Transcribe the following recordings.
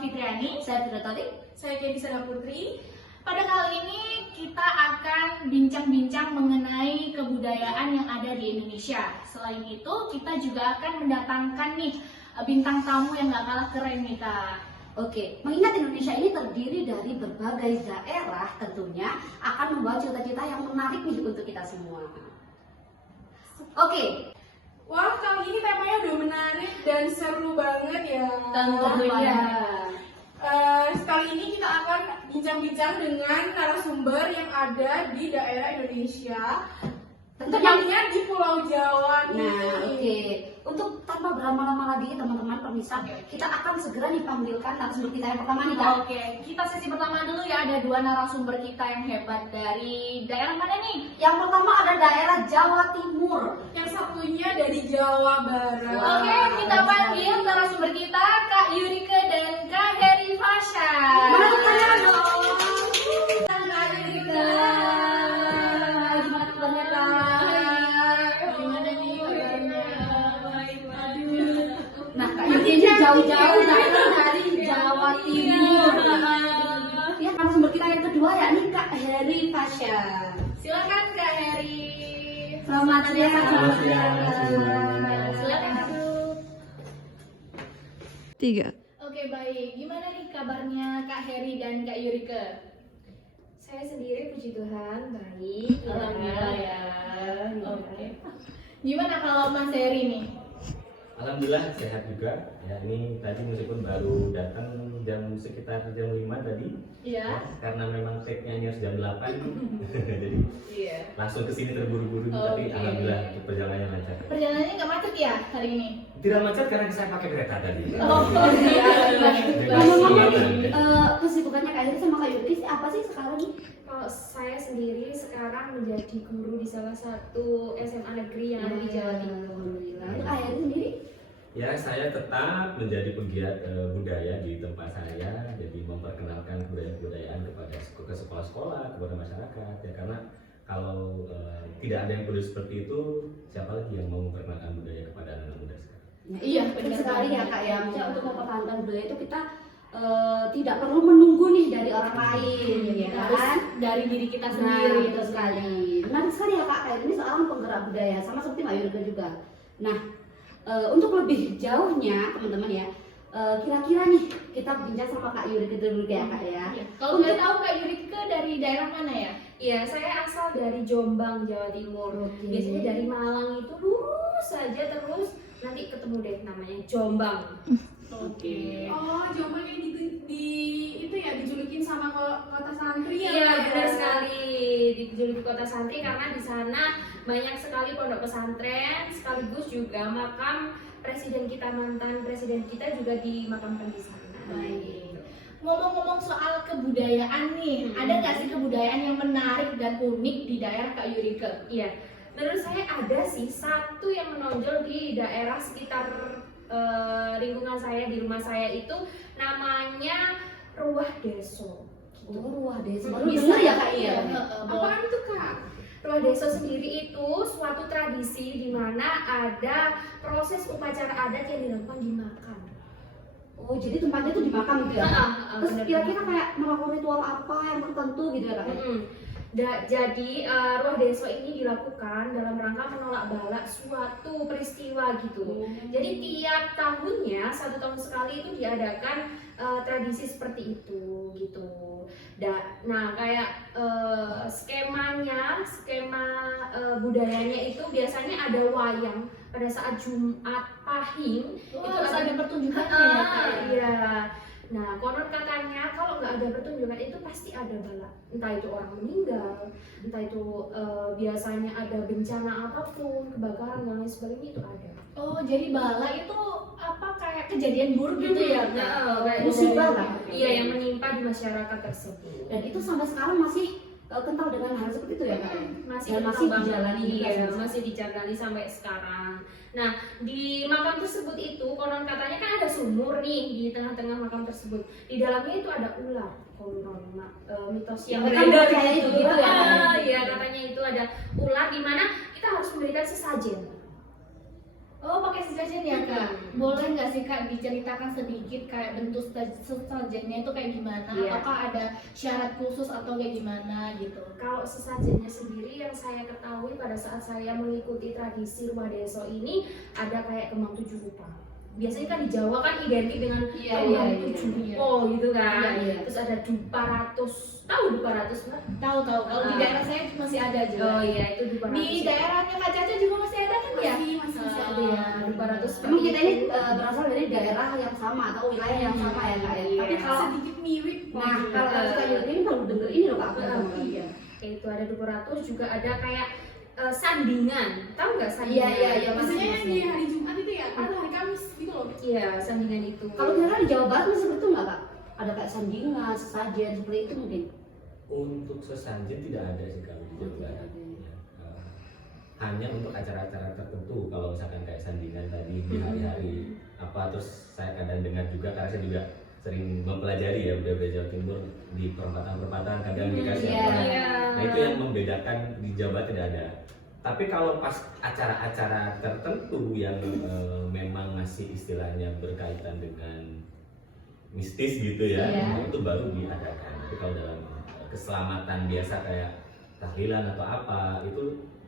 Fitriani. Saya Fira Tarik. Saya Kendi Sada Putri. Pada kali ini kita akan bincang-bincang mengenai kebudayaan yang ada di Indonesia. Selain itu, kita juga akan mendatangkan nih bintang tamu yang gak kalah keren nih Kak. Oke, mengingat Indonesia ini terdiri dari berbagai daerah, tentunya akan membawa cerita-cerita yang menarik nih untuk kita semua. Oke, Wah, kali ini temanya udah menarik dan seru banget ya. tentunya. Kali ini kita akan bincang-bincang dengan narasumber yang ada di daerah Indonesia, tepatnya di Pulau Jawa nih. Nah, oke. Untuk tanpa berlama-lama lagi teman-teman pemirsa, kita akan segera dipanggilkan narasumber kita yang pertama nih Kak. Oke, kita sesi pertama dulu ya. Ada dua narasumber kita yang hebat dari daerah mana nih? Yang pertama ada daerah Jawa Timur. Yang satunya dari Jawa Barat. Oke, kita panggil narasumber kita Kak Yurike dan Kak Heri Fasha. Mana tukarnya dong? Kak Yurike. Gimana kabarnya Kak? Gimana nih kabarnya? Nah, Kak Yuki ini jauh-jauh datang dari Jawa Timur. Ya, narasumber kita yang kedua yakni Kak Heri Fasha. Silakan Kak Heri. Selamat siang. Selamat siang. Silakan duduk. 3. Oke baik, gimana nih kabarnya Kak Heri dan Kak Yurike? Saya sendiri puji Tuhan baik. Alhamdulillah ya. Oke. Gimana kalau Mas Heri nih? Alhamdulillah sehat juga. Ya, ini tadi meskipun baru datang sekitar jam 5 tadi. Iya. Karena memang take-nya ini harus jam 8. Jadi Iya. langsung ke sini terburu-buru tapi Oke. alhamdulillah perjalanannya lancar. Perjalanannya nggak macet ya hari ini? Tidak macet karena saya pakai kereta tadi. Oh iya. Ngomong-ngomong, kesibukannya Kak Heri sama Kak Yuki apa sih sekarang nih? Kalau saya sendiri sekarang menjadi guru di salah satu SMA negeri yang ada di Jawa Timur. Alhamdulillah. Kak Heri sendiri? Ya, saya tetap menjadi penggiat budaya di tempat saya, jadi memperkenalkan kebudayaan kepada ke sekolah-sekolah, kepada masyarakat. Ya, karena kalau tidak ada yang peduli seperti itu, siapa lagi yang mau memperkenalkan budaya kepada anak muda sekarang? Nah, Iya, benar benar sekali ya banget. Kak ya. Maksudnya untuk mempertahankan budaya itu kita tidak perlu menunggu nih dari orang lain, ya Harus kan? dari diri kita Nah, sendiri. betul sekali. Menarik sekali ya Kak, kayak ini seorang penggerak budaya, sama seperti Mbak Yurga juga. Nah, untuk lebih jauhnya teman-teman ya, kira-kira nih kita bincang sama Kak Yurga dulu ya Kak ya. Iya. Kalau boleh tahu Kak Yurike dari daerah mana ya? Iya, saya asal dari Jombang, Jawa Timur. Oke. Biasanya dari Malang itu lurus saja terus nanti ketemu deh namanya Jombang. Oke. Oh, Jombang yang itu ya dijulukin sama kota santri ya. Iya, Kak, ya? benar sekali. Dijuluki kota santri karena di sana banyak sekali pondok pesantren, sekaligus juga makam mantan presiden kita juga dimakamkan di sana. Baik. Ngomong-ngomong soal kebudayaan nih, ada nggak sih kebudayaan yang menarik dan unik di daerah Kak Yurike? Iya, menurut saya ada sih satu yang menonjol di daerah sekitar lingkungan saya, di rumah saya itu namanya Ruah Deso. Oh, Ruah Desa. Baru Bisa dengar ya Kak ya. Apaan tuh Kak? Ruah Deso sendiri itu suatu tradisi di mana ada proses upacara adat yang dilakukan di makam. Oh, jadi tempatnya itu di makam gitu ya? Terus benar. kira-kira kayak melakukan ritual apa yang tertentu gitu ya Kak? Jadi Ruah Deso ini dilakukan dalam rangka menolak bala suatu peristiwa gitu. Jadi tiap tahunnya 1 tahun sekali itu diadakan tradisi seperti itu gitu. Nah kayak skema budayanya itu biasanya ada wayang pada saat Jumat Pahing. Wah, itu harus ada pertunjukannya ya Kak? Iya. Nah, konon katanya kalau nggak ada pertunjukan itu pasti ada bala. Entah itu orang meninggal, entah itu biasanya ada bencana apapun, kebakaran dan lain sebagainya itu ada. Oh, jadi bala itu apa kayak kejadian buruk gitu ya Kak? Kayak Musibah lah. Iya, yang menimpa di masyarakat tersebut. Dan itu sampai sekarang masih kental dengan hal seperti itu ya Kak? Masih Dan kental masih banget. dijalani juga Iya, sampai sekarang. masih dijalani sampai sekarang. Nah, di makam tersebut itu konon katanya kan ada sumur nih di tengah-tengah makam tersebut. Di dalamnya itu ada ular. Konon mitos yang Kan beredar percaya itu gitu ya, Kak? Iya, katanya itu ada ular di mana kita harus memberikan sesajen. Oh, pakai sesajen ya Kak? Boleh nggak sih Kak diceritakan sedikit kayak bentuk sesajennya itu kayak gimana? Iya. Apakah ada syarat khusus atau kayak gimana gitu? Kalau sesajennya sendiri yang saya ketahui pada saat saya mengikuti tradisi rumah deso ini ada kayak kembang 7 rupa. Biasanya kan di Jawa kan identik dengan kembang 7 rupa gitu kan. Iya. Terus ada dupa ratus, tahu dupa ratus nggak? Tahu. Kalau di daerah saya masih ada juga. Oh iya itu dupa ratus. Di daerahnya Kak Caca juga masih ada kan ya? Masih ada ada ya dupa ratus. Memang kita ini berasal dari daerah yang sama atau wilayah yang sama ya Kak ya. Iya. Tapi kalau sedikit mirip. nah kalau Kak Yurika ini baru denger ini loh Kak. Iya. Itu ada dupa ratus, juga ada kayak sandingan. Tahu nggak sandingan? Iya, Maksudnya yang di masih. hari Jumat itu ya, atau hari Kamis gitu loh. Iya, sandingan itu. Kalau kira-kira di Jawa Barat masih seperti itu nggak Kak? Ada kayak sandingan, sesajen seperti itu mungkin? Untuk sesajen tidak ada sih kalau di Jawa Barat. Ya, hanya untuk acara-acara tertentu, kalau misalkan kayak sandingan tadi di hari-hari apa, terus saya kadang dengar juga karena saya juga sering mempelajari ya budaya Jawa Timur di perempatan-perempatan kadang dikasih Iya. apa. Iya. Nah itu yang membedakan, di Jawa Barat tidak ada. Tapi kalau pas acara-acara tertentu yang memang masih istilahnya berkaitan dengan mistis gitu ya, Iya. itu baru diadakan. Tapi kalau dalam keselamatan biasa kayak tahlilan atau apa, itu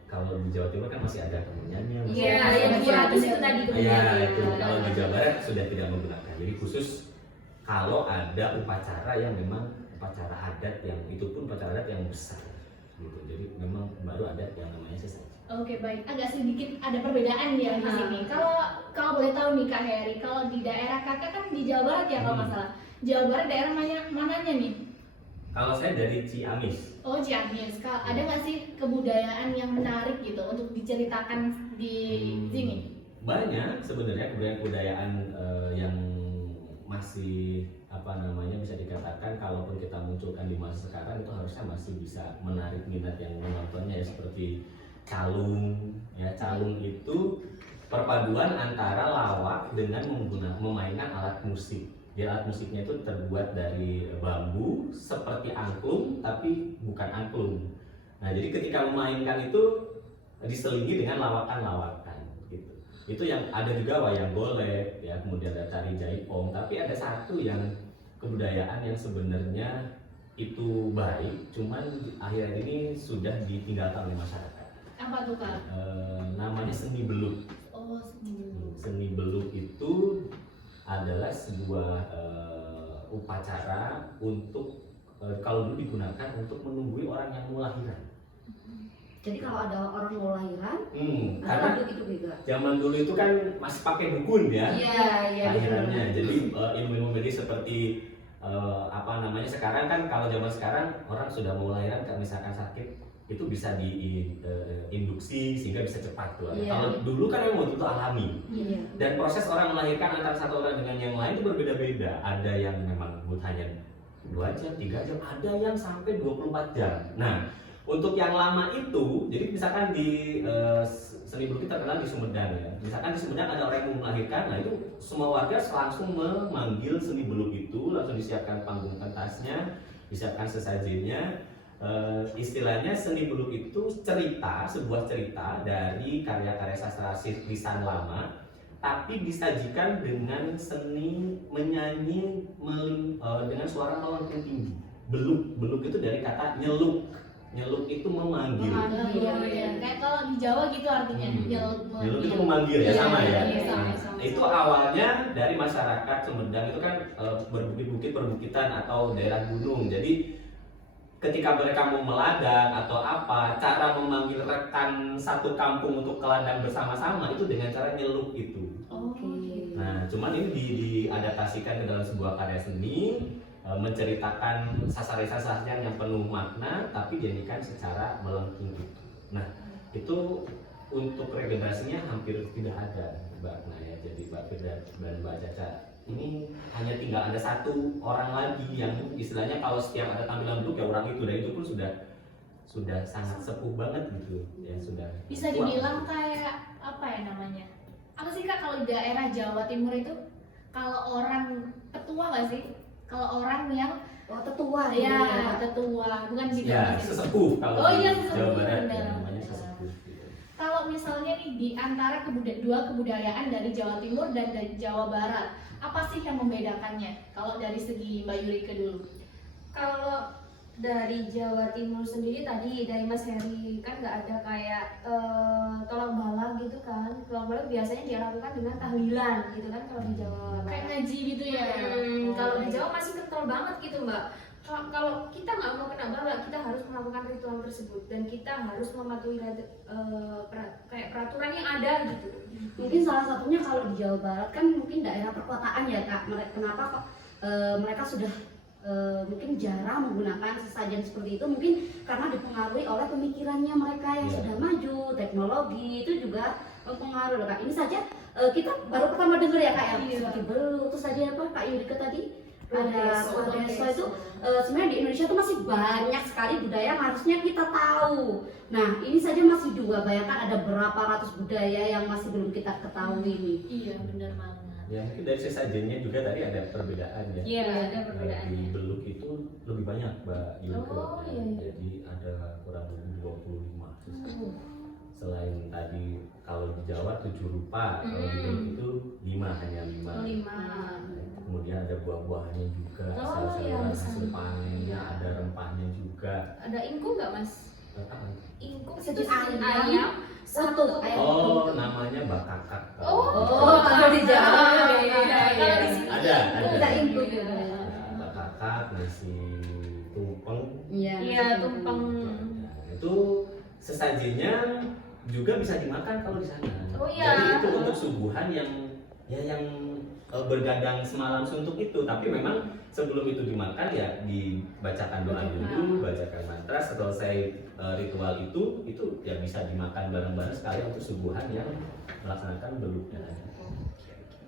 kalau di Jawa Timur kan masih ada kemenyannya. masih Iya, ada- yang dupa ratus itu tadi Iya, kemudian. itu kalau di Jawa Barat sudah tidak menggunakan. Jadi khusus kalau ada upacara yang memang upacara adat, yang itu pun upacara adat yang besar gitu. Jadi memang baru ada yang namanya sesajen. Oke baik, agak sedikit ada perbedaan ya di sini. Kalau boleh tahu nih Kak Heri, kalau di daerah Kakak kan di Jawa Barat ya kalau nggak salah. Jawa Barat daerah mananya nih? Kalau saya dari Ciamis. Oh Ciamis. Ada nggak sih kebudayaan yang menarik gitu untuk diceritakan di sini? Banyak sebenarnya kebudayaan yang masih apa namanya bisa dikatakan kalaupun kita munculkan di masa sekarang itu harusnya masih bisa menarik minat yang menontonnya ya, seperti calung ya. Calung itu perpaduan antara lawak dengan memainkan alat musik. Jadi alat musiknya itu terbuat dari bambu seperti angklung tapi bukan angklung. Nah jadi ketika memainkan itu diselingi dengan lawakan-lawakan gitu. Itu yang ada juga wayang golek ya, kemudian ada tari jaipong. Tapi ada satu yang kebudayaan yang sebenarnya itu baik, cuman akhir-akhir ini sudah ditinggalkan oleh masyarakat. Apa tuh Kak? Namanya seni beluk. Oh seni. Seni beluk itu adalah sebuah upacara untuk kalau dulu digunakan untuk menunggui orang yang mau lahiran. Jadi kalau ada orang mau lahiran, Karena ada gitu juga. zaman dulu itu kan masih pakai dukun ya. Iya. Lahirannya. Jadi ilmu-ilmu medis seperti apa namanya sekarang kan, kalau zaman sekarang orang sudah mau lahiran kalau misalkan sakit itu bisa diinduksi sehingga bisa cepat tuh. Iya. Kalau dulu kan memang itu alami. Iya. Dan proses orang melahirkan antara satu orang dengan yang lain itu berbeda-beda. Ada yang memang hanya 2 jam, 3 jam, ada yang sampai 24 jam. Nah, untuk yang lama itu, jadi misalkan di seni beluk kita terkenal di Sumedang ya. Misalkan di Sumedang ada orang yang mau melahirkan, nah itu semua warga langsung memanggil seni beluk itu, langsung disiapkan panggung pentasnya, disiapkan sesajennya. Istilahnya seni beluk itu sebuah cerita dari karya-karya sastra lisan lama, tapi disajikan dengan seni menyanyi dengan suara melengking tinggi. Beluk itu dari kata nyeluk. Nyeluk itu memanggil. Kayak kalau di Jawa gitu artinya. Nyeluk itu memanggil ya, sama ya. Iya, sama. Itu awalnya dari masyarakat Sumedang itu kan berbukit-bukit perbukitan atau daerah gunung. Jadi ketika mereka mau meladang atau apa, cara memanggil rekan satu kampung untuk ke ladang bersama-sama itu dengan cara nyeluk itu. Oke. Nah, cuman ini diadaptasikan ke dalam sebuah karya seni, menceritakan sasaran-sasaran yang penuh makna, tapi dijadikan secara melengking itu. Nah, itu untuk regenerasinya hampir tidak ada, Mbak Naya. Jadi Mbak Firda dan Mbak Caca ini hanya tinggal ada satu orang lagi yang istilahnya kalau setiap ada tampilan beluk ya orang itu, dan itu pun sudah sangat sepuh banget gitu ya, sudah Bisa tua. dibilang kayak apa ya namanya? Apa sih Kak kalau di daerah Jawa Timur itu kalau orang tetua nggak sih? Kalau orang yang Tetua. ya tetua, bukan gitu. Ya, sesepuh kalau Oh di iya, Jawa sesepuh, Barat benar. ya, namanya sesepuh gitu. kalau misalnya nih di antara dua kebudayaan dari Jawa Timur dan dari Jawa Barat, apa sih yang membedakannya? Kalau dari segi Mbak Yurike dulu. Kalau dari Jawa Timur sendiri tadi dari Mas Heri kan nggak ada kayak tolak bala gitu kan. Tolak bala biasanya dia lakukan dengan tahlilan gitu kan kalau di Jawa Kayak Barat. ngaji gitu ya. Kalau di Jawa masih kental banget gitu Mbak. Kalau kita nggak mau kena bala, kita harus melakukan ritual tersebut dan kita harus mematuhi kayak peraturan yang ada gitu. Mungkin salah satunya kalau di Jawa Barat kan mungkin daerah perkotaan ya Kak. Kenapa kok mereka sudah mungkin jarang menggunakan sesajen seperti itu, mungkin karena dipengaruhi oleh pemikirannya mereka yang sudah maju, teknologi itu juga mempengaruhi Kak. Ini saja kita baru pertama dengar ya Kak ya, seperti belut, terus tadi apa Kak Yurike tadi ada Rodeso itu sebenarnya di Indonesia tuh masih banyak sekali budaya yang harusnya kita tahu. Nah ini saja masih dua, bayangkan ada berapa ratus budaya yang masih belum kita ketahui nih. Iya, benar banget. Ya mungkin dari sesajennya juga tadi ada perbedaan ya. Iya, ada perbedaannya. Di Beluk itu lebih banyak Mbak Yurike. Oh, iya. Jadi ada kurang lebih 25 sesajen. Selain tadi kalau di Jawa 7 rupa, kalau di Beluk itu 5, hanya 5. 5. Kemudian ada buah-buahannya juga, Oh, iya, sayur-sayuran bisa. hasil panennya, ada rempahnya juga. Ada ingkung nggak Mas? Apa? Ingkung Itu itu ayam Satu satu. ayam. Oh, namanya bakakak. Oh, kalau di Jawa. Kalau di sini Ada. Kita input ya. Bakakak, nasi tumpeng. Iya, tumpeng. Nah, itu sesajinya juga bisa dimakan kalau di sana. Oh, iya. Jadi itu untuk suguhan yang bergadang semalam suntuk itu, tapi memang sebelum itu dimakan ya dibacakan doa dulu, bacakan mantra, selesai ritual itu ya bisa dimakan bareng-bareng sekali untuk suguhan yang melaksanakan beluknya.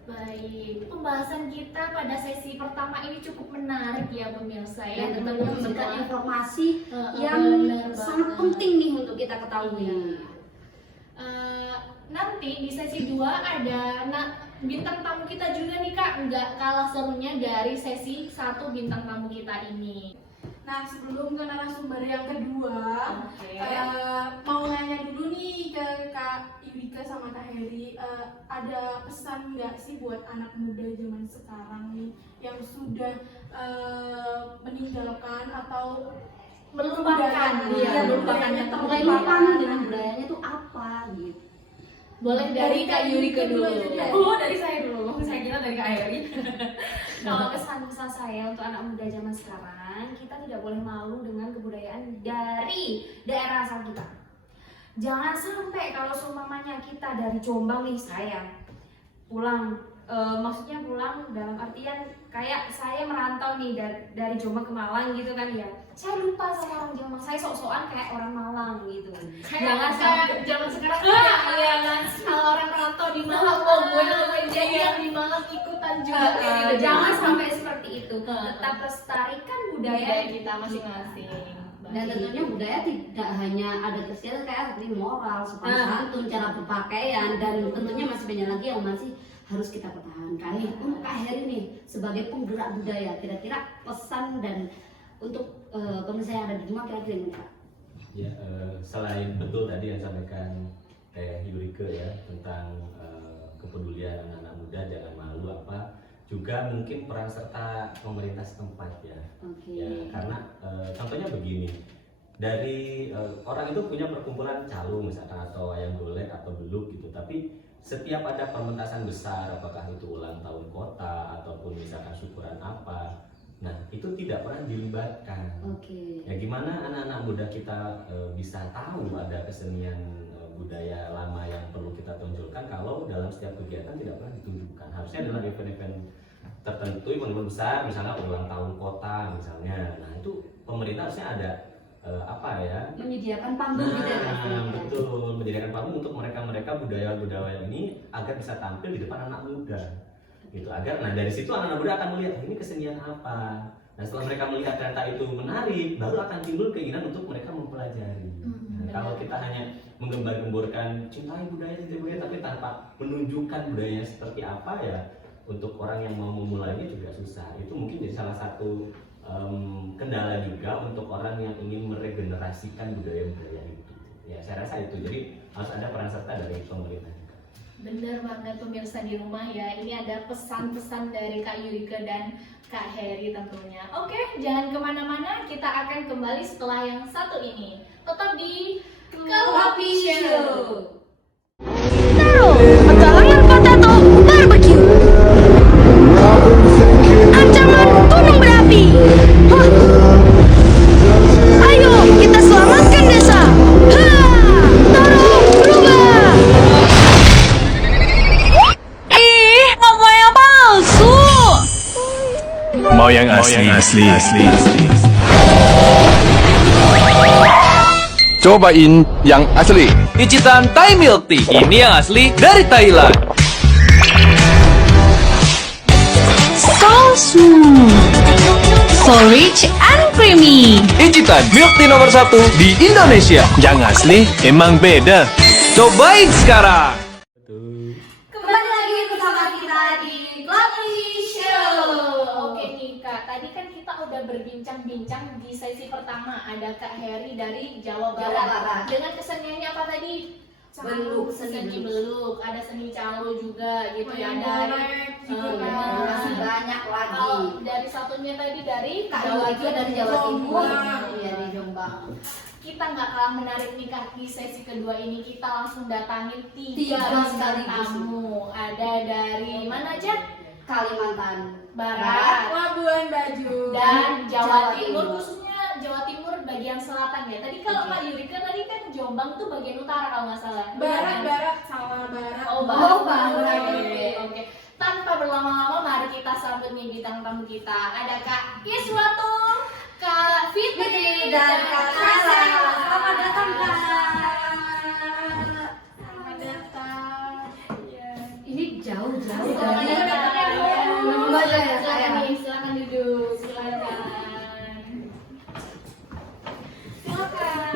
Baik, pembahasan kita pada sesi pertama ini cukup menarik ya pemirsa ya. Dan tentunya Teman-teman memberikan semua. informasi yang Benar sangat banget. penting nih untuk kita ketahui. Nanti di sesi 2 ada bintang tamu kita juga nih Kak, nggak kalah serunya dari sesi 1 bintang tamu kita ini. Nah, sebelum ke narasumber yang kedua, Oke. mau nanya dulu nih ke Kak Yurike sama Kak Heri, ada pesan nggak sih buat anak muda zaman sekarang nih yang sudah meninggalkan atau Melupakan, Iya, melupakan yang Mulai terlupakan. lupa dengan budayanya itu apa gitu. Boleh dari Kak Yurike dulu. Oh, dari saya dulu. Saya kira dari Kak Heri. Kalau pesan-pesan saya untuk anak muda zaman sekarang, kita tidak boleh malu dengan kebudayaan dari daerah asal kita. Jangan sampai kalau seumpamanya kita dari Jombang nih, saya pulang, maksudnya pulang dalam artian kayak saya merantau nih dari Jombang ke Malang gitu kan ya. Saya lupa sama orang Jombang, saya sok-sokan kayak orang Malang gitu. Jangan sampai zaman sekarang iya kan. Kalau orang rantau di Malang, oh gue jadi yang di Malang ikutan juga. Jangan sampai seperti itu. Tetap lestarikan budaya kita masing-masing. Dan tentunya budaya tidak hanya ada istilah kayak seperti moral, sopan santun, cara berpakaian, dan tentunya masih banyak lagi yang masih harus kita pertahankan nih. Untuk Kak Heri nih sebagai penggerak budaya, kira-kira pesan dan untuk pemirsa yang ada di rumah kira-kira gimana Kak? Ya, selain betul tadi yang disampaikan kayak Yurike ya tentang kepedulian anak-anak muda, jangan malu apa, juga mungkin peran serta pemerintah setempat ya. Oke. Ya, karena contohnya begini, dari orang itu punya perkumpulan calung misalkan atau wayang golek atau beluk gitu, tapi setiap ada pementasan besar, apakah itu ulang tahun kota ataupun misalkan syukuran apa, nah itu tidak pernah dilibatkan. Oke. Ya gimana anak-anak muda kita bisa tahu ada kesenian budaya lama yang perlu kita tonjolkan kalau dalam setiap kegiatan tidak pernah ditunjukkan. Harusnya dalam event-event tertentu, event besar, misalnya ulang tahun kota misalnya, nah itu pemerintah harusnya ada menyediakan panggung di daerah. betul, menyediakan panggung untuk mereka budaya-budaya ini agar bisa tampil di depan anak muda gitu, agar dari situ anak muda akan melihat ini kesenian apa. Nah setelah mereka melihat ternyata itu menarik, baru akan timbul keinginan untuk mereka mempelajari. Nah, kalau kita hanya menggembar-gemborkan cintai budaya tapi tanpa menunjukkan budayanya seperti apa ya, untuk orang yang mau memulainya juga susah. Itu mungkin jadi salah satu kendala juga untuk orang yang ingin meregenerasikan budaya-budaya itu. Ya saya rasa itu. Jadi harus ada peran serta dari pemerintah juga. Bener banget pemirsa di rumah ya. Ini ada pesan-pesan dari Kak Yurike dan Kak Heri tentunya. Oke, jangan kemana-mana. Kita akan kembali setelah yang satu ini. Tetap di Kopi Show. Petualangan potato barbecue. Ancaman gunung berapi. Hah. Ayo kita selamatkan desa. Ha! Toro berubah. Ih, apa yang palsu? Mau yang asli. Cobain yang asli. Icitan Thai Milk Tea. Ini yang asli dari Thailand. So smooth, so rich and creamy. Icitan Milk Tea nomor 1 di Indonesia. Yang asli emang beda. Cobain sekarang. Kembali lagi bersama kita di Kopi Show. Oke nih Kak, tadi kan kita udah berbincang-bincang di sesi pertama. Ada Kak Heri dari Jawa Barat. Jawa Barat. Dengan keseniannya apa tadi? Beluk, seni beluk, ada seni calo juga gitu ya. Wayang Dari golek juga Masih kan. banyak lagi. Oh, dari satunya tadi dari Kak Jawa Yurike dari Jawa Timur, iya di Jombang. Kita nggak kalah menarik nih Kak, di sesi kedua ini kita langsung datangin tiga Tiga bintang sekaligus. tamu. Ada dari mana aja? Kalimantan Barat Labuan Bajo. dan Jawa Jawa Timur, Timur. khususnya Jawa Timur bagian selatan ya. Tadi kalau Kak Yurike tadi kan Jombang tuh bagian utara kalau nggak salah. Benar kan? Barat sama barat. Oh, Oh, Barat. Barat. Oke. Tanpa berlama-lama mari kita sambut nih bintang tamu kita. Ada Kak Iswatu, Kak Fitri dan Kak Sela. Selamat datang, Kak. Selamat datang. Iya. Ini jauh-jauh Selamat dari datang. Silakan, Silakan nih, silakan duduk. Silakan. Silakan.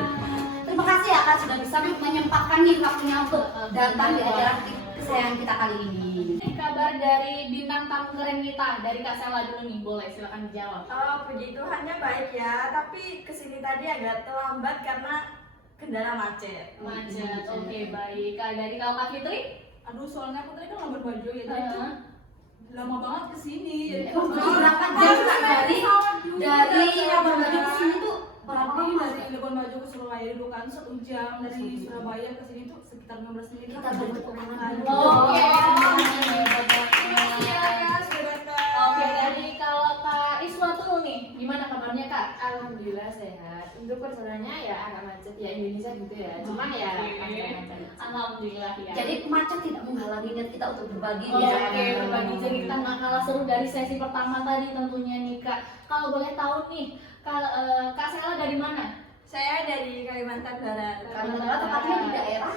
Terima kasih ya Kak sudah bisa menyempatkan nih waktunya untuk datang di acara kesayangan kita kali ini. Ini kabar dari bintang tamu keren kita, dari Kak Sela dulu nih, boleh silakan dijawab. Oh, puji Tuhannya baik ya, tapi kesini tadi agak terlambat karena kendala macet. Macet, oke baik. Kak, dari kalau Kak Fitri? Aduh, soalnya aku tadi kan Labuan Bajo ya, tadi tuh lama banget kesini. Jadi Berapa jam Kak dari Labuan Bajo ke sini tuh berapa Berapa lama? dari Labuan Bajo ke Surabaya dulu kan 1 jam, dari Surabaya ke sini tuh sekitar 15 menit. Kita beri tepuk tangan dulu. Oke. Iya ya, sudah datang. Oke, dari kalau Kak Iswatu nih, gimana kabarnya Kak? Alhamdulillah sehat. Untuk perjalanannya ya agak macet ya Indonesia gitu ya. Cuman ya agak macet. Alhamdulillah ya. Jadi macet tidak menghalangi niat kita untuk berbagi Oke, ya. berbagi cerita nggak kalah seru dari sesi pertama tadi tentunya nih Kak. Kalau boleh tahu nih, Kak Sela dari mana? Saya dari Kalimantan Barat. Kalimantan Barat tepatnya di daerah.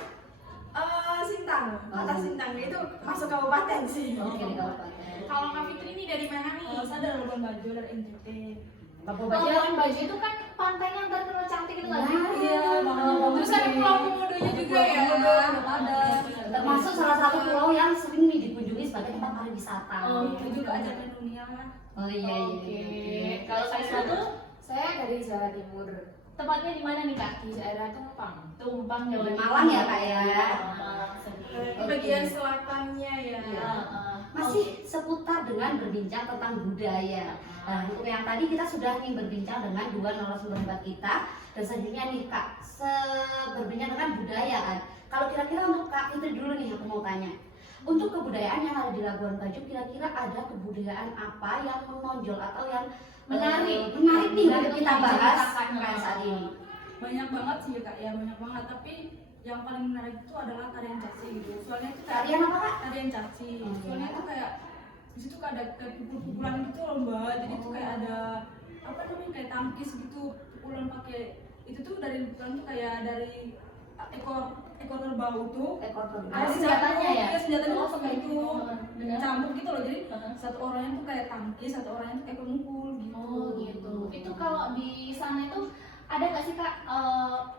Sintang, kota Sintang itu masuk kabupaten sih. Oke di kabupaten. Kalau Kak Fitri ini dari mana nih? Saya dari Labuan Bajo, dari NTT. Labuan Bajo itu kan pantainya ntar terkenal cantik itu nggak sih? Iya, Terus ada Pulau Komodonya juga ya, ada. Termasuk salah satu pulau yang sering nih dikunjungi sebagai tempat pariwisata. Oh, Itu juga ajakan dunia lah. Oh iya iya. Oke. Kalau Kak Iswatu, Saya dari Jawa Timur. tepatnya di mana nih Kak? Di daerah Tumpang. Tumpang, Jawa Di Timur. Malang ya, Kak, ya? Malang sendiri. Itu bagian selatannya ya. Iya. Masih seputar dengan berbincang tentang budaya. Nah, untuk yang tadi kita sudah nih berbincang dengan dua narasumber hebat kita dan selanjutnya nih Kak, berbincang dengan budaya kan. Kalau kira-kira untuk Kak Fitri dulu nih aku mau tanya. Untuk kebudayaan yang ada di Labuan Bajo, kira-kira ada kebudayaan apa yang menonjol atau yang Menarik. menarik nih untuk kita Menarik bahas diceritakan. kayak saat ini. Banyak banget sih ya Kak, ya banyak banget. Tapi yang paling menarik itu adalah tarian caci gitu. Soalnya itu kayak Tarian apa Kak? tarian caci. Oh, Soalnya iya. itu kayak di situ ada kayak pukul-pukulan gitu loh Mbak. Jadi itu kayak ada apa namanya kayak tangkis gitu, pukulan pakai itu tuh dari pukulan tuh kayak dari ekor kerbau tuh Ekor kerbau. Ada senjatanya ya? Iya, senjatanya Oh, tuh kayak itu benar. campur gitu loh. Jadi Heeh. satu orangnya tuh kayak tangkis, satu orangnya tuh kayak pemukul gitu. Oh gitu. Itu kalau di sana itu ada nggak sih Kak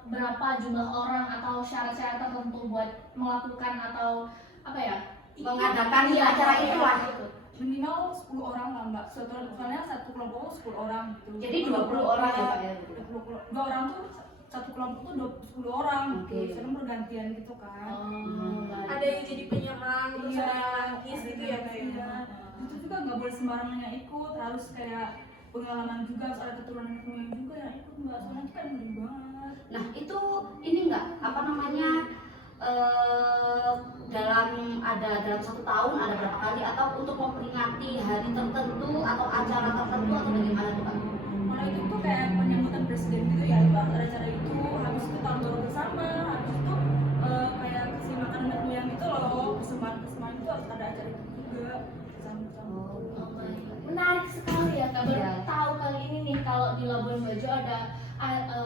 berapa jumlah orang atau syarat-syarat tertentu buat melakukan atau apa ya? Mengadakan Iya, acara itulah. gitu. Minimal 10 orang lah Mbak. Soalnya satu kelompok 10 orang gitu. Jadi 20 orang ya Pak ya? 20 dua orang tuh satu kelompok tuh 10 orang Oke. gitu, sekarang bergantian gitu kan. Ada yang jadi penyerang, terus Iya, ada yang nangis gitu ya kayak. iya. Itu juga nggak boleh sembarangan yang ikut, harus kayak pengalaman juga, harus ada keturunan juga yang ikut, mbak, soalnya itu kan ngeri banget. Nah itu ini enggak apa namanya dalam 1 tahun ada berapa kali atau untuk memperingati hari tertentu atau acara tertentu atau bagaimana tuh Kak? Kalau itu tuh kayak penyambutan presiden gitu ya, itu ada acara itu, habis itu tahun baru bersama, habis itu kayak kasih makan nenek moyang gitu loh, persembahan itu harus ada acara itu juga bersama-sama. Menarik sekali ya Kak, baru Iya. tahu kali ini nih kalau di Labuan Bajo ada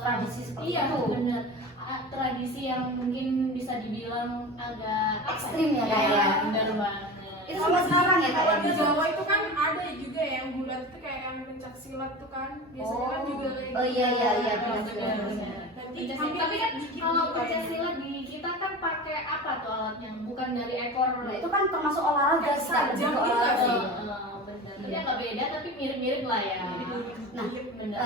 Tradisi seperti iya, itu. bener. Tradisi yang mungkin bisa dibilang agak apa Ekstrim ya, Kak, Iya, ya? bener banget. Itu sampai sekarang ya Kak? Kalau ya? di Jawa itu kan ada juga yang bulat tuh kayak yang pencak silat tuh kan, biasanya kan juga kayak Oh iya iya iya Bener, benar. bener. Nanti Tapi kan kalau pencaksilat di kita kan pakai apa tuh alatnya? Bukan dari ekor. Nah itu kan termasuk olahraga sih Kak, Sajam juga gitu nggak sih? olahraga. Bener. Tapi agak beda tapi mirip-mirip lah ya. Nah, Bener.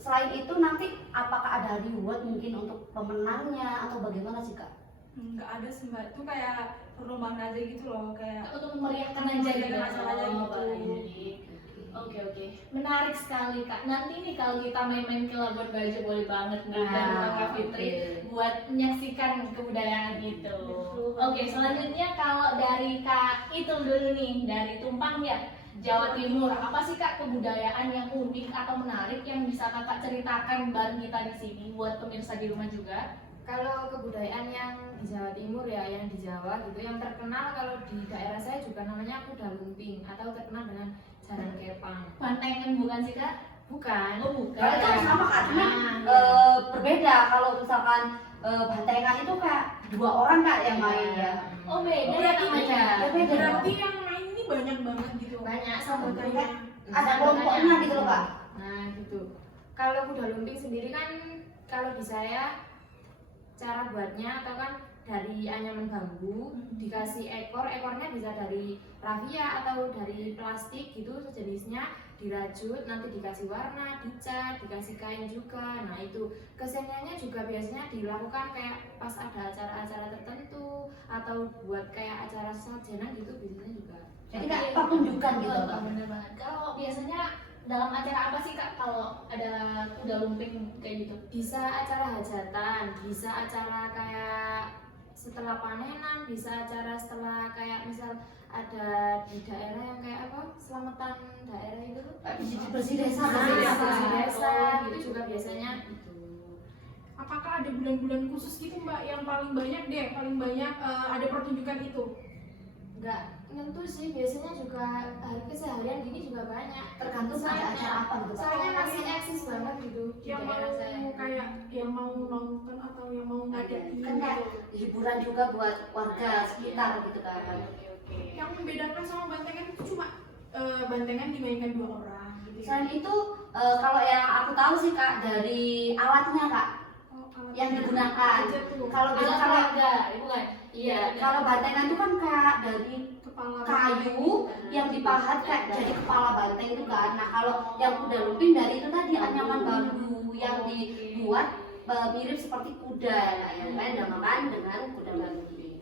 selain itu nanti apakah ada reward mungkin untuk pemenangnya atau bagaimana sih Kak? Nggak ada sih mbak, itu kayak perlombaan aja gitu loh, kayak Untuk memeriahkan aja gitu. Memeriahkan acara aja Oh, gitu. baik. Oke. Menarik sekali Kak. Nanti nih kalau kita main-main ke Labuan Bajo boleh banget nih kan Kak Fitri buat menyaksikan kebudayaan itu. Oke, selanjutnya kalau dari Kak Itul dulu nih, dari Tumpang ya, Jawa Timur. Apa sih Kak kebudayaan yang unik atau menarik yang bisa Kakak ceritakan bareng kita di sini buat pemirsa di rumah juga? Kalau kebudayaan yang di Jawa Timur ya, yang di Jawa gitu, yang terkenal kalau di daerah saya juga namanya kuda lumping atau terkenal dengan jaran kepang. Bantengan bukan sih Kak? Bukan. Oh bukan. Kalau itu sama Kak, cuma berbeda. Kalau misalkan bantengan itu kayak 2 orang Kak yang main ya. Oh beda ya berarti namanya. Beda. berarti yang main ini banyak banget gitu. Banyak sama kayak Ada kelompoknya gitu loh Kak. Nah gitu. Kalau kuda lumping sendiri kan kalau di saya cara buatnya atau kan dari anyaman bambu dikasih ekornya bisa dari rafia atau dari plastik gitu sejenisnya, dirajut nanti dikasih warna, dicat, dikasih kain juga. Nah itu keseniannya juga biasanya dilakukan kayak pas ada acara-acara tertentu atau buat kayak acara sajenan gitu biasanya juga. Jadi kayak pertunjukan gitu Oh, Kak. bener banget. Kalau biasanya dalam acara apa sih Kak kalau ada kuda lumping kayak gitu? Bisa acara hajatan, bisa acara kayak setelah panenan, bisa acara setelah kayak misal ada di daerah yang kayak apa selamatan daerah itu Bersih desa, nah, bersih desa. bersih desa Oh, itu gitu. juga biasanya gitu. apakah ada bulan-bulan khusus gitu mbak yang paling banyak ada pertunjukan itu? Nggak nentu sih, biasanya juga hari keseharian gini juga banyak Tergantung ada acara apa gitu Kak. soalnya masih eksis banget gitu di Yang mau daerah saya. kayak yang mau nonton atau yang mau ngadain Kan kayak gitu. hiburan juga buat warga sekitar gitu kan. Yang membedakan sama bantengan itu cuma bantengan dimainkan 2 orang gitu. Selain itu kalau yang aku tahu sih Kak dari alatnya Kak yang digunakan. aja tuh. Kalau bisa Alat kalau olahraga, bukan? Iya. kalau bantengan itu kan kayak dari Kepala kayu yang dipahat kayak jadi kepala banteng itu kan. Nah kalau yang kuda lumping dari itu tadi anyaman bambu yang dibuat mirip seperti kuda. Nah yang lain dinamakan dengan kuda lumping.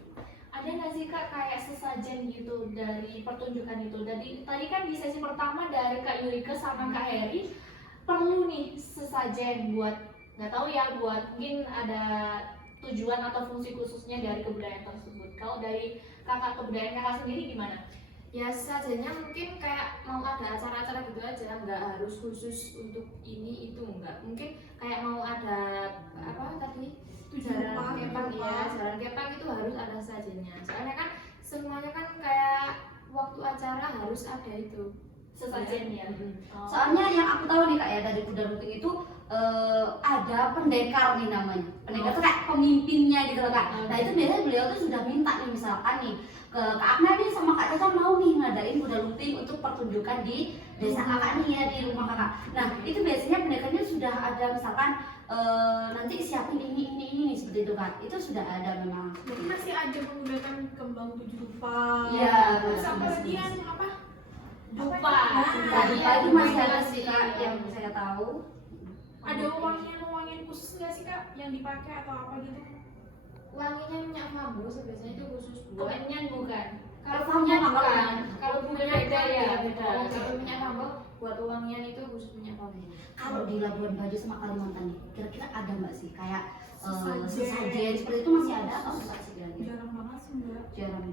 Ada nggak sih Kak kayak sesajen gitu dari pertunjukan itu? Tadi kan di sesi pertama dari Kak Yurika sama Kak Heri perlu nih sesajen buat nggak tahu ya buat mungkin ada tujuan atau fungsi khususnya dari kebudayaan tersebut. Kalau dari kakak kebudayaan kakak sendiri gimana? Ya sajanya mungkin kayak mau ada acara-acara gitu aja, nggak harus khusus untuk ini itu, enggak. Mungkin kayak mau ada apa tadi jaran kepang ya, jaran kepang itu harus ada sajanya. Soalnya kan semuanya kan kayak waktu acara harus ada itu Sesajen ya. Oh. Soalnya yang aku tahu nih Kak ya dari kuda lumping itu ada pendekar nih namanya. Pendekar itu kayak pemimpinnya gitu loh Kak. Nah itu biasanya beliau tuh sudah minta nih misalkan nih ke Kak Agna nih sama Kak Caca mau nih ngadain kuda lumping untuk pertunjukan di desa kakak nih ya di rumah kakak. Nah itu biasanya pendekarnya sudah ada misalkan nanti siapin ini seperti itu kan. Itu sudah ada memang. Jadi masih ada menggunakan kembang 7 rupa. Iya, Terus masih, apa masih, lagi yang masih. apa? Dupa. Nah, itu masih ada sih Kak yang saya tahu. Ada wangian khusus nggak sih kak yang dipakai atau apa gitu? Wanginya minyak bambu biasanya itu khusus buat Kemenyan bukan? kalau Bambu minyak apa? bukan, kalau bumbunya beda ya, beda. Oh, Kalau minyak bambu buat wangian itu khusus minyak bambu. Kalau di Labuan Bajo sama Kalimantan nih, kira-kira ada nggak sih kayak Sesajen. sesajen seperti itu masih ada atau enggak sih kira-kira? Jarang banget sih mbak. Jarang.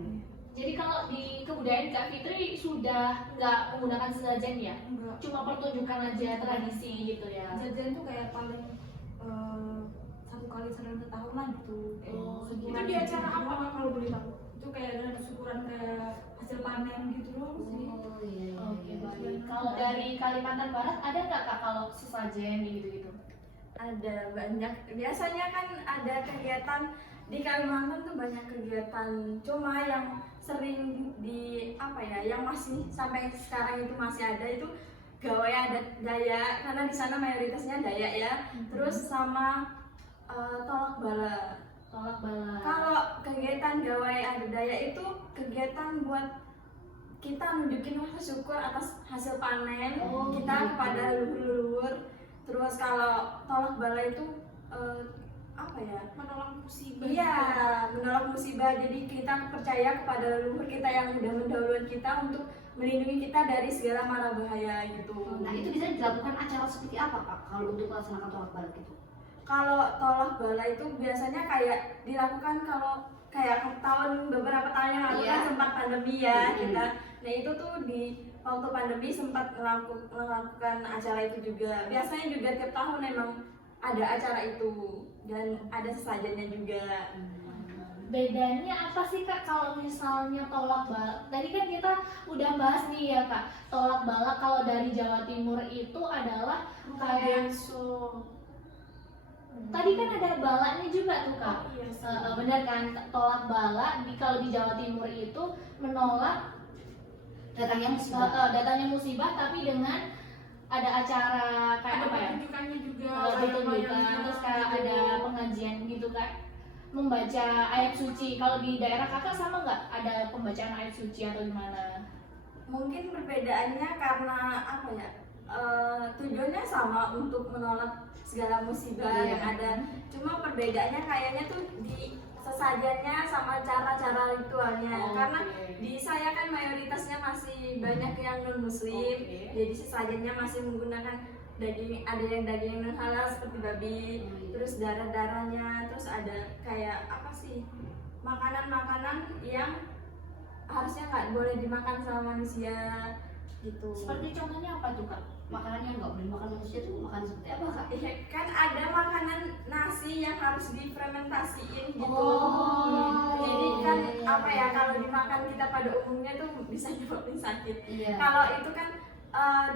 Jadi kalau di kebudayaan Kak Fitri sudah nggak menggunakan sesajen ya? Enggak. Cuma pertunjukan aja tradisi gitu ya? Jajan tuh kayak paling 1 kali setahun lah gitu. Oh, Itu syukuran di gitu. acara apa kak kalau boleh tahu? Itu kayak ada syukuran kayak hasil panen gitu loh sih. Oh iya. Oke baik. Kalau dari Kalimantan Barat ada nggak Kak kalau sesajen gitu-gitu? Ada banyak. Biasanya kan ada kegiatan di Kalimantan tuh banyak kegiatan. Cuma yang sering di apa ya, yang masih sampai sekarang itu masih ada itu gawai adat Dayak karena di sana mayoritasnya Dayak ya. Terus sama tolak bala. Tolak bala. Kalau kegiatan gawai adat Dayak itu kegiatan buat kita nunjukin rasa syukur atas hasil panen Oh, kita gitu. kepada leluhur. Terus kalau tolak bala itu apa ya? Menolak musibah. Iya, menolak musibah. Jadi kita percaya kepada leluhur kita yang udah mendahulukan kita untuk melindungi kita dari segala mara bahaya gitu. Nah itu bisa dilakukan acara seperti apa Kak kalau untuk melaksanakan tolak bala gitu? Kalau tolak bala itu biasanya kayak dilakukan kalau kayak beberapa tahun yang lalu Iya. kan sempat pandemi ya kita. Nah itu tuh di waktu pandemi sempat melakukan acara itu juga. Biasanya juga tiap tahun memang ada acara itu dan ada sesajennya juga. Bedanya apa sih Kak kalau misalnya tolak bala? Tadi kan kita udah bahas nih ya Kak, tolak bala kalau dari Jawa Timur itu adalah kayak tadi kan ada balanya juga tuh Kak. Oh, iya sih. Benar kan, tolak bala kalau di Jawa Timur itu menolak Datangnya musibah. datangnya musibah tapi dengan ada acara kayak Ada apa ya? pertunjukannya juga. Pertunjukan, terus kayak ada pengajian gitu Kak, membaca ayat suci. Kalau di daerah Kakak sama nggak ada pembacaan ayat suci atau gimana? Mungkin perbedaannya karena apa ya? Tujuannya sama untuk menolak segala musibah Iya. yang ada. Cuma perbedaannya kayaknya tuh di sesajennya sama cara-cara ritualnya. Oh, Karena oke. di saya kan mayoritasnya masih banyak yang non muslim. Oke. Jadi sesajennya masih menggunakan daging, ada yang daging non halal seperti babi, terus darah-darahnya, terus ada kayak apa sih? Makanan-makanan yang harusnya nggak boleh dimakan sama manusia gitu. Seperti contohnya apa tuh Kak? Makanan yang nggak boleh makan manusia itu makanan seperti apa Kak? Iya, kan ada makanan nasi yang harus difermentasiin gitu. Oh, Jadi kan iya. apa ya, kalau dimakan kita pada umumnya tuh bisa nyebabin sakit. Iya. Kalau itu kan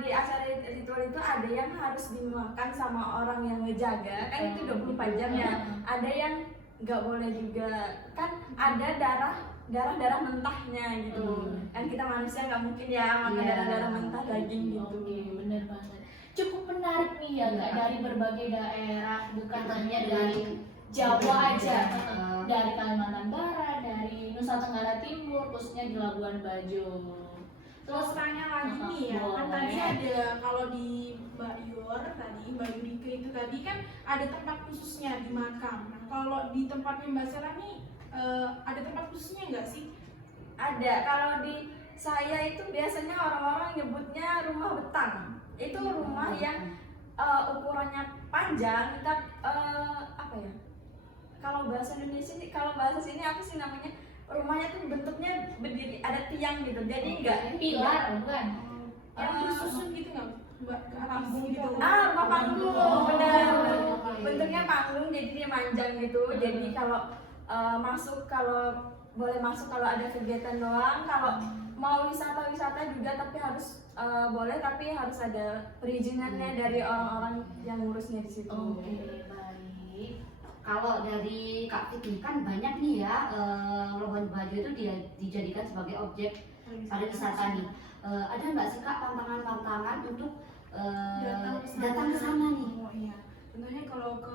di acara ritual itu ada yang harus dimakan sama orang yang ngejaga, kan itu 24 jam ya. Ada yang nggak boleh juga, kan ada darah mentahnya gitu. Kan kita manusia nggak mungkin ya makan Iya. darah mentah daging gitu. Oke, bener banget. Cukup menarik nih ya Kak, dari berbagai daerah, bukan hanya dari Jawa aja, dari Kalimantan Barat, dari Nusa Tenggara Timur, khususnya di Labuan Bajo. Terus tanya lagi nih ya, kan Boleh. tadi ada kalau di Mbak Yor tadi, Mbak Yurike itu tadi kan ada tempat khususnya di makam. Nah kalau di tempatnya Mbak Sela nih ada tempat khususnya nggak sih? Ada. Kalau di saya itu biasanya orang-orang nyebutnya rumah betang. Itu rumah yang ukurannya panjang, kita apa ya? Kalau bahasa Indonesia sih, kalau bahasa sini apa sih namanya? Rumahnya tuh bentuknya berdiri, ada tiang gitu. Jadi enggak Pilar, bukan? Yang disusun gitu nggak? Mbak panggung gitu. rumah panggung, Oh, benar. oke. Bentuknya panggung, jadi dia manjang gitu. Jadi kalau kalau boleh masuk kalau ada kegiatan doang. Kalau mau wisata juga, tapi harus boleh, tapi harus ada perizinannya dari orang-orang yang ngurusnya di situ. Oke, baik. Kalau dari Kak Fitri kan banyak nih ya, Labuan Bajo itu dijadikan sebagai objek pariwisata nih. Ada nggak sih Kak tantangan-tantangan untuk datang ke sana nih? Oh iya. Contohnya kalau ke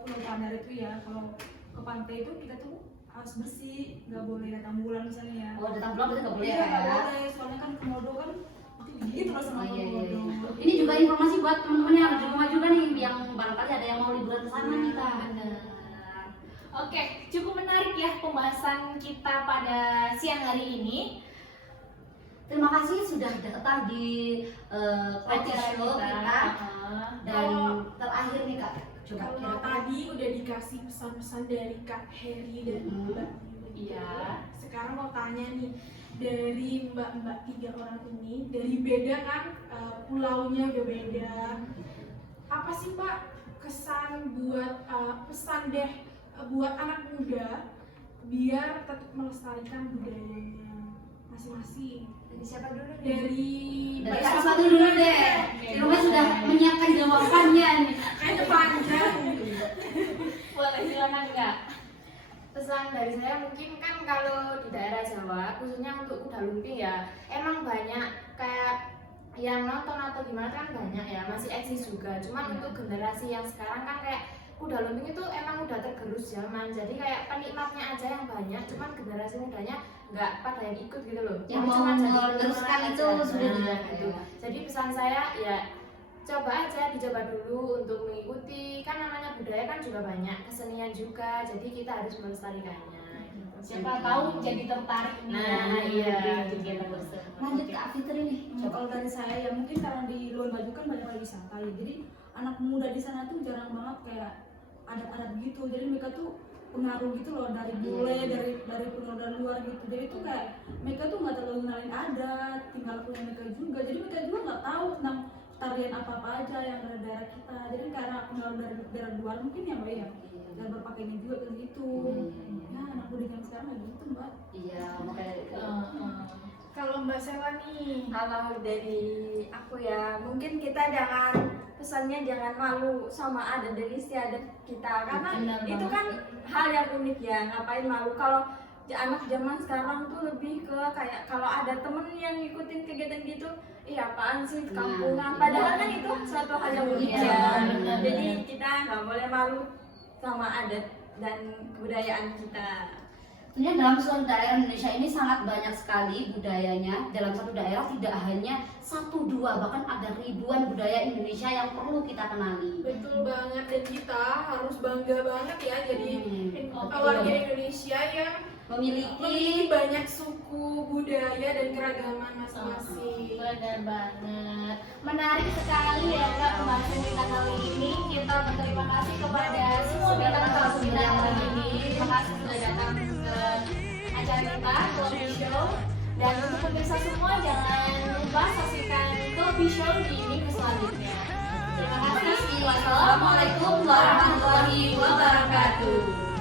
Pulau Padar itu ya, kalau ke pantai itu kita tuh harus bersih, nggak boleh datang bulan misalnya ya. Oh datang pulang itu nggak boleh Iya, ya? nggak boleh, soalnya kan komodo kan gitu loh sama Oh, iya, iya, komodo. iya. Ini juga informasi buat teman-teman yang ada di rumah juga nih, yang barangkali ada yang mau liburan ke sana nih Kak. Benar. Oke, cukup menarik ya pembahasan kita pada siang hari ini. Terima kasih sudah datang di Acara show kita. Dan terakhir nih Kak, coba Kalau kira-kira tadi udah dikasih pesan-pesan dari Kak Heri dan Mbak Yuli. Iya. Sekarang mau tanya nih, dari mbak-mbak 3 orang ini, dari beda kan, pulaunya udah beda. Apa sih Mbak kesan buat pesan deh buat anak muda biar tetap melestarikan budayanya masing-masing? Dari siapa dulu nih? Dari dari Kak Asma dulu deh. Di rumah sudah menyiapkan jawabannya nih. kayaknya panjang. Boleh silakan Kak. Pesan dari saya mungkin kan kalau di daerah Jawa khususnya untuk kuda lumping ya emang banyak kayak yang nonton atau gimana kan banyak ya, masih eksis juga. Cuman untuk generasi yang sekarang kan kayak kuda lumping itu emang udah tergerus zaman, jadi kayak penikmatnya aja yang banyak, cuman generasi mudanya nggak pada yang ikut gitu loh. Yang Jadi mau cuma jadi meneruskan penikmat itu aja. sudah Nah, tidak gitu. ya. Jadi pesan saya ya coba aja, dicoba dulu untuk mengikuti, kan namanya budaya kan juga banyak, kesenian juga, jadi kita harus melestarikannya. Siapa tahu jadi tertarik nih. Nah, iya. Lanjut Kak Fitri nih. Kalau dari saya ya mungkin karena di Luar Baju kan banyak wisata ya, jadi anak muda di sana tuh jarang banget kayak adat-adat gitu, jadi mereka tuh pengaruh gitu loh dari bule, dari pengaruh luar gitu, jadi tuh kayak mereka tuh nggak terlalu kenalin adat, tinggal punya mereka juga, jadi mereka juga nggak tahu tentang tarian apa aja yang ada di daerah kita, jadi karena pengaruh dari daerah luar mungkin ya Mbak ya, dan berpakaiannya juga kayak gitu. Ya anak muda yang sekarang kayak gitu Mbak. Iya, makanya Kalau Mbak Sela nih, Kalau dari aku ya, mungkin kita pesannya jangan malu sama adat dan istiadat kita, karena Benar itu banget. kan hal yang unik ya, ngapain malu. Kalau anak zaman sekarang tuh lebih ke kayak kalau ada temen yang ngikutin kegiatan gitu, iya apaan sih kampungan, padahal kan itu suatu hal yang unik Iya, ya. benar, Jadi kita nggak boleh malu sama adat dan kebudayaan kita. sebenarnya dalam suatu daerah Indonesia ini sangat banyak sekali budayanya. Dalam satu daerah tidak hanya 1, 2, bahkan ada ribuan budaya Indonesia yang perlu kita kenali. betul banget, dan kita harus bangga banget ya jadi warga Indonesia yang Memiliki banyak suku, budaya, dan keragaman masing-masing. Benar banget. Menarik sekali ya Kak pembahasan kita kali ini. Kita berterima kasih kepada semua bintang tamu kita hari ini. Terima kasih sudah datang ke acara kita, Kopi Show. Dan untuk pemirsa semua jangan lupa saksikan Kopi Show di minggu selanjutnya. Terima kasih. Wassalamualaikum warahmatullahi wabarakatuh.